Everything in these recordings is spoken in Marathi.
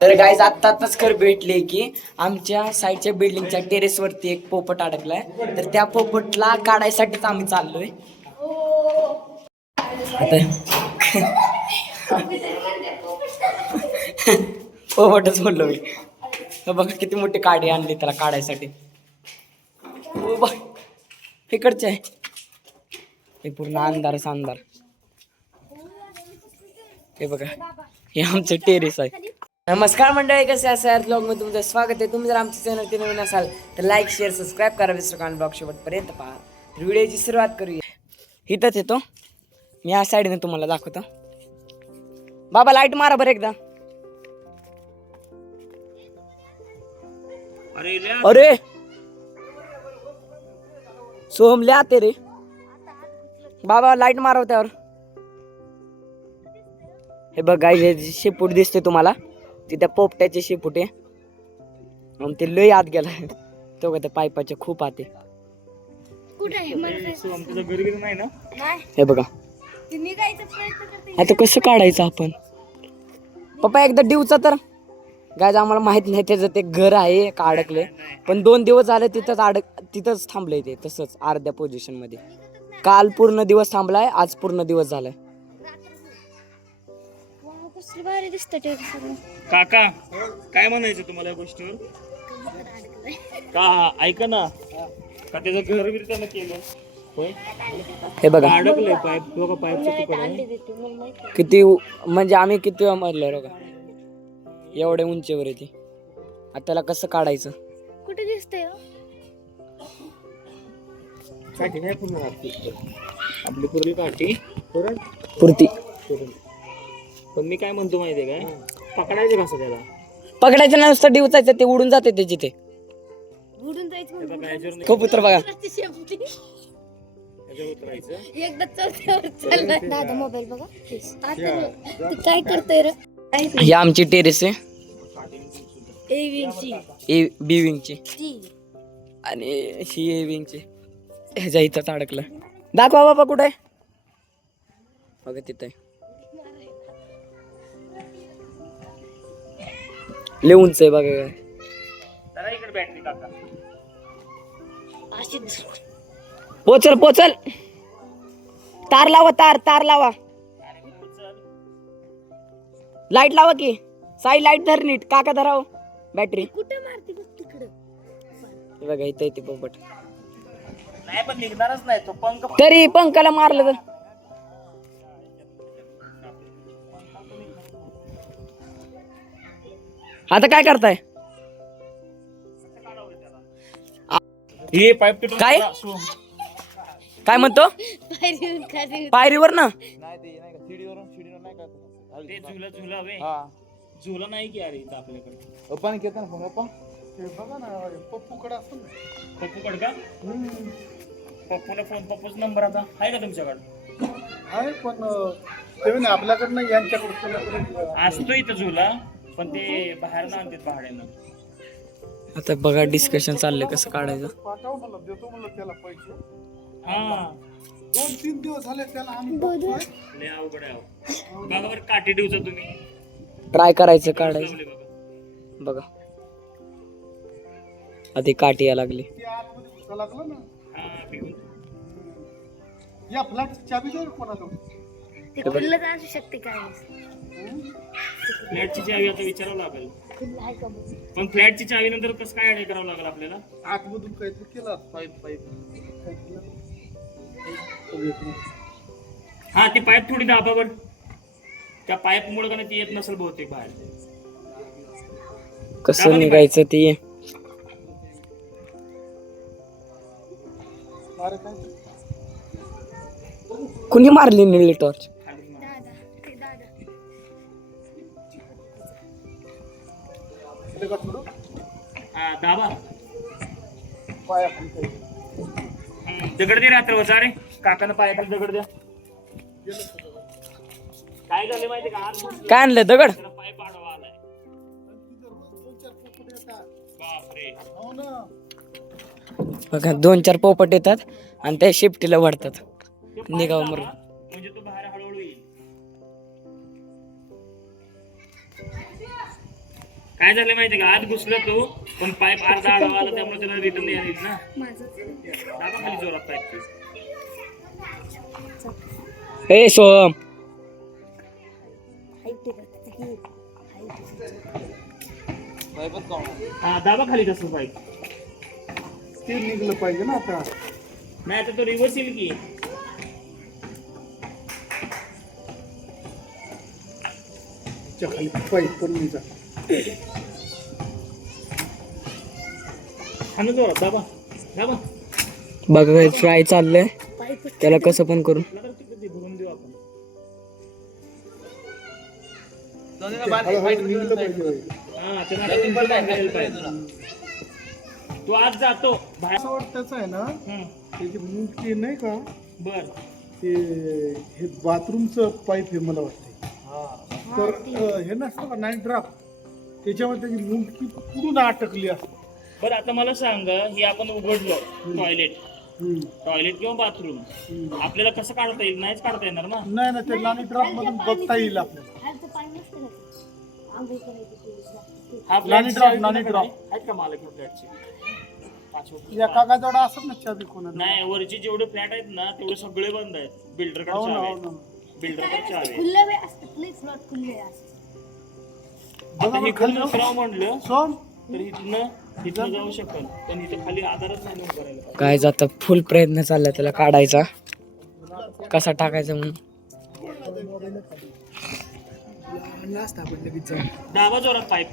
तर गाईज आत्ताच खर भेटले की आमच्या साईडच्या बिल्डिंगच्या टेरेस वरती एक पोपट अडकलाय. तर त्या पोपटला काढायसाठीच आम्ही चाललोय. आता पोपटच बोललो मी. बघा किती मोठी काडी आणली त्याला काढायसाठी. इकडचे आहे. हे पूर्ण अंधारच अंधार. हे बघा हे आमचं टेरेस आहे. नमस्कार मंडळी कसे असाल ब्लॉगमध्ये तुमचं स्वागत आहे. तुम्ही जर आमच्या चॅनलचे नवीन असाल तर लाईक शेअर सबस्क्राईब करा. विसरू का ब्लॉग शेवटपर्यंत पहा. तर व्हिडिओची सुरुवात करूया. इथंच येतो. मी या साईडने तुम्हाला दाखवतो. बाबा लाइट मारा बरं एकदा. अरे सोहम ले आते रे. बाबा लाइट मारव त्यावर हे बघ गाई शेपूट दिसते तुम्हाला. ते त्या पोपट्याचे शेपूट. आणि ते लय आत गेला. तो का त्या पाईपाच्या खूप आते हे बघा. ती निघायचा प्रयत्न करते. आता कसं काढायचं आपण? पप्पा एकदा डिवचा तर. गाय आम्हाला माहीत नाही त्याचं ते घर आहे का अडकले पण दोन दिवस झाले तिथंच अडक तिथंच थांबलंय ते तसंच अर्ध्या पोझिशनमध्ये. काल पूर्ण दिवस थांबलाय आज पूर्ण दिवस झालाय. कसलं भारी दिसतं सगळं. काका काय म्हणायचं तुम्हाला या गोष्टीवर? का ऐका ना. का त्याचं घर बीर त्यानं केलं? होय? हे बघा. अडकलंय पाईप बघा पाईपचं तुकडं आहे. किती उ- म्हणजे आम्ही किती वेळा मरलो बघा. एवढ्या उंचीवर येते आता त्याला कसं काढायचं? कुठे दिसतंय हो? काठी नाही पूर्ण आपली. पूर्वी काठी. पुरण? पुरती. पुरण. पण मी काय म्हणतो माहितीये काय? पकडायचं कसं त्याला? पकडायचं नाही नुसतं डिवचायचं ते उडून जाते ते जिथे. उडून जायचं कबूतर बघा. ती शेपटी याच्यावर उतरायचं. एकदा चौथ्यावर चाललाय दादा मोबाईल बघा. आता ती काय करतोय रे? ही आमची टेरेस आहे. ए विंगची ए बी विंगची ती आणि ही ए विंगची ह्याच्या इथंच अडकलं. दाखवा बाबा कुठे आहे? बघा तिथं आहे. लय उंच आहे बघा काय. जरा इकडे बॅटरी काका अशीच. पोचल पोचल. तार लावा तार तार लावा. लाइट लावा की. साई लाइट धर नीट. काका धराव. बॅटरी कुठे मारते बघ तिकडं? बघा इथं येते पोपट. नाही पण निघणारच नाही. तो पंख तरी पंखाला मारलं तर. आता काय करताय? हे पाईप तुटून काय? सो. काय म्हणतो? पायरीवर ना? ते झुला झुला वे. झुला नाही की अरे इथं आपल्याकडे. पाणी घेता ना पप्पा बघा ना ना. पप्पू कड का? पप्पूला फोन पप्पूच नंबर आता. आहे का तुमच्याकडे? आहे पण अं, ते म्हणे आपल्याकडनं यांच्याकडे कोणाकडे असतो इथं झुला. पण ते बाहेर ना आणतात भाड्यानं. आता बघा डिस्कशन चाललंय कसं काढायचं. पाठव मला देतो म्हणलं त्याला पैसे. हा. दोन तीन दिवस झाले त्याला आम्ही बघतोय. लय अवघड आहे अहो. बघा बरं काठी ठेवचा तुम्ही. ट्राय करायचं काढायचं. बघा बघा. आधी काठी या लागली. ते आतमध्ये घुसा लागलं ना. हा पिऊन या फ्लॅटची चाबी दे रे कोणाला ते खुल्लच असू शकते काय? फ्लॅटची चावी आता विचारावं लागेल. पण फ्लॅटची चावी नंतर कसं काय ऍड करावं लागेल आपल्याला? आतमधून काहीतरी केलं पाईप पाईप. हा ती पाईप थोडी दाबा बर त्या पाईप मुळे का नाही ती येत नसेल बहुतेक बाहेर. कसं निघायचं ते? कुणी मारली निळी टॉर्च पाया दगड दे रात्र वचा रे काकानं पायाखाली दगड द्या काय झालं माहिती का आज काय आणलं दगड जरा पाईप आडवा आलाय बापरे ना बघा दोन चार पोपट येतात आणि त्या शिफ्टीला वाढतात निघावं मरून काय झालं माहितीये का? आत घुसला तो पण पाईप अर्धा आडवा आला त्यामुळे त्याला रिटर्न येईल ना. दाबा खाली जोरात पाईप ए सोहम. हा दाबा खाली तसं पाईप ते निघलं पाहिजे ना आता. नाही आता तो रिव्हर्स येईल की. खाली पाईप पण निघा दाबा दाबा. बघा काही फ्राय चाललंय. त्याला कसं पण करून ते हा आज जातो असं वाटतं त्याचं आहे ना हं, त्याची मुंडकी नाही का बर. ते हे बाथरूमचं पाईप हे मला वाटते तर हे नसतं का नाईट ड्राफ्ट? त्याच्यामध्ये त्याची मुंडकी पूर्ण अटकली असते बर आता मला सांग हे आपण उघडलो टॉयलेट. टॉयलेट किंवा बाथरूम. आपल्याला कसं काढता येईल? नाहीच काढता येणार ना? नाही ना ते नाणी ड्राफ्ट मधून बघता येईल आपल्याला. खालचं पाणी नसतं का ते? आंघोळ करायचं ते दिवसा. हा नाणी flat drop, चे नाणी आहेत drop. का? आहेत का मालक फ्लॅटचे पाचवं या कागदावर असत ना चाबी कोणा नाही वरचे जेवढे फ्लॅट आहेत ना तेवढे सगळे बंद आहेत. बिल्डर हो हो बिल्डरकडे चावे खुल्ले वेळ असतात लई फ्लॉट खुल्ले असतात. बघा आता हे म्हणलं. सोम तर इथनं इथनं जाऊ शकल. पण इथं खाली आधारच नाही उभं करायला काय जातं फुल प्रयत्न चाललाय त्याला काढायचा. कसा टाकायचा म्हणून? जोरात पाईप.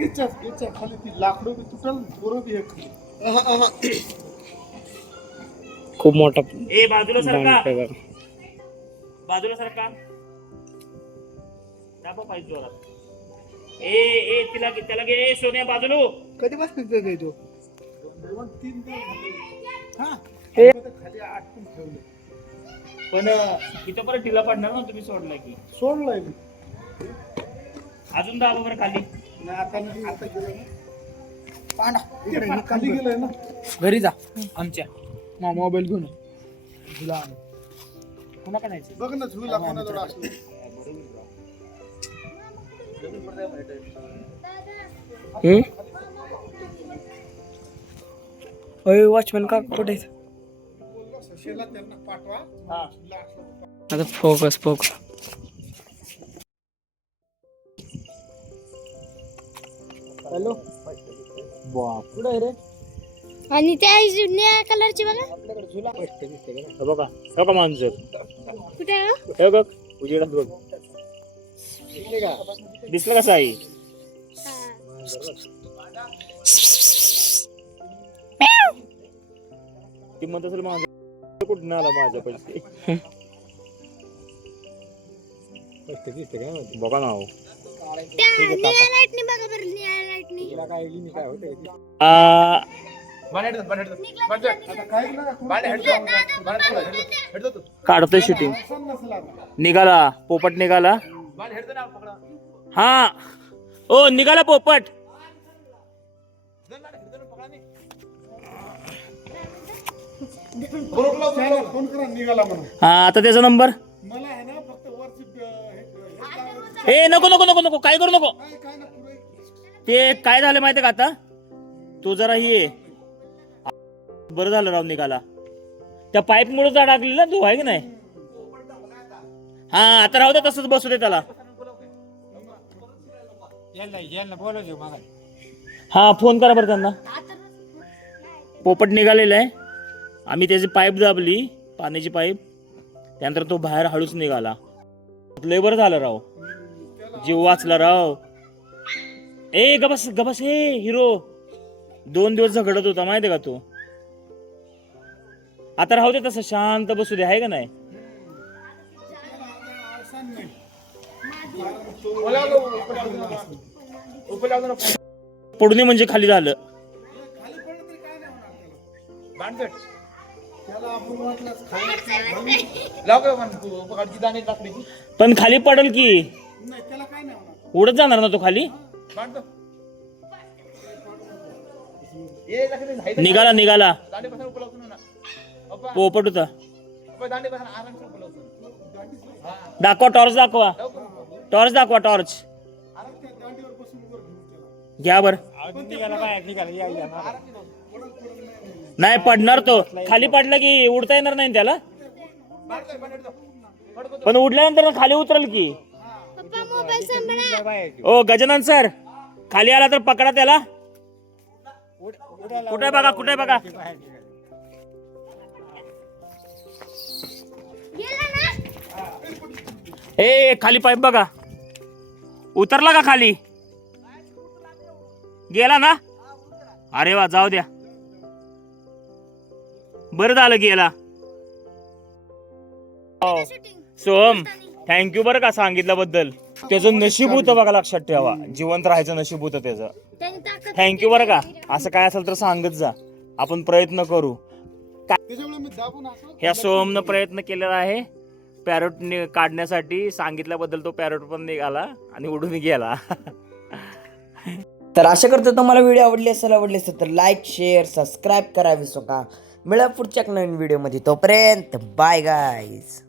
याच्यात याच्या खाली ती लाकडं बी तुटल पोरं बी हे खाली खूप मोठा ए बाजूला सरका. दांड आहे बघा. बाजूला सरका. दाबा पाईप जोरात. ए ए तिला त्याला घे ए, सोन्या बाजूला कधी बसते ते तो? तीन दिवस झाले. हा. हे- ते खाली आटकून ठेवलं. पण इथं परत ढिला पडणार ना तुम्ही सोडला की. सोडलंय मी. अजून दाबा बरं खाली. नाही आता नाही आता गेलं ना. इकडे हे खाली गेलंय ना. घरी जा. आमच्या. मोबाईल घेऊन कोणाकडे न्यायचं? बघ ना झुला कोणाजवळ असलं हम्म अय वॉचमॅन का? कुठे हा आता फोकस फोकस हॅलो कुठं आहे रे? आणि त्या निळ्या कलरची बघा. बघा हे बघा मांजर. कुठे हो? बघ उजेडात बघ. दिसलं कसं आहे ती म्हणत असेल मांजर कुठून आला माझ्या पैसे? बघा ना हो. आ, काढतोय शूटिंग निघाला पोपट निघाला. हा. ओ निघाला पोपट. फोन करा निघाला म्हणून हा आता त्याचा नंबर? मला आहे ना फक्त वरची अं, हे- हे- ए नको नको नको नको काय करू नको. काय काय ना ते काय झालं माहितीये का आता? तो जरा हे. बरं झालं राव निघाला. त्या पाईप मुळे झाड अडकली ना आहे की नाही? हा आता राहू दे तसंच बसू दे त्याला. हा फोन करा बरं त्यांना. पोपट निघालेला आहे. आम्ही त्याची पाईप दाबली पाण्याची पाईप. त्यानंतर तो बाहेर हळूच निघाला. लय बरं झालं राव. जीव वाचला राव. ए गबस गबस ए हिरो. दोन दिवस झगडत होता माहितीये का तू? आता राहू दे तसं शांत बसू दे आहे का नाही? नये म्हणजे खाली झालं. पण खाली पडल की. नाही त्याला काय नाही होणार. उडत जाणार ना तो खाली? निघाला निघाला. पोपट होता दाखवा टॉर्च दाखवा. टॉर्च दाखवा टॉर्च घ्या बर. नाही पडणार तो. खाली पडला की उडता येणार नाही त्याला? पण उडल्यानंतर ना खाली उतरल की. ओ गजानन सर खाली आला तर पकडा त्याला. कुठे बघा कुठे बघा. ए खाली पाईप बघा. उतरला का खाली? गेला ना? अरे वा जाऊ द्या. बरं झालं गेला. हो. सोहम थँक्यू बरं का सांगितल्याबद्दल. त्याचं नशीब होतं बघा लक्षात ठेवा. जिवंत राहायचं नशीब होतं त्याचं. थँक्यू बरं का. असं काय असेल तर सांगत जा. आपण प्रयत्न करू. ह्या सोहमनं प्रयत्न केलेला आहे. पॅरोट काढण्यासाठी सांगितल्याबद्दल तो पॅरोट पण निघाला आणि उडून गेला. तर आशा करतो तुम्हाला व्हिडिओ आवडली असेल आवडली असेल तर लाईक शेअर सबस्क्राईब करा विसरू का मिळा पुढच्या एक नवीन व्हिडिओमध्ये तोपर्यंत बाय गाईज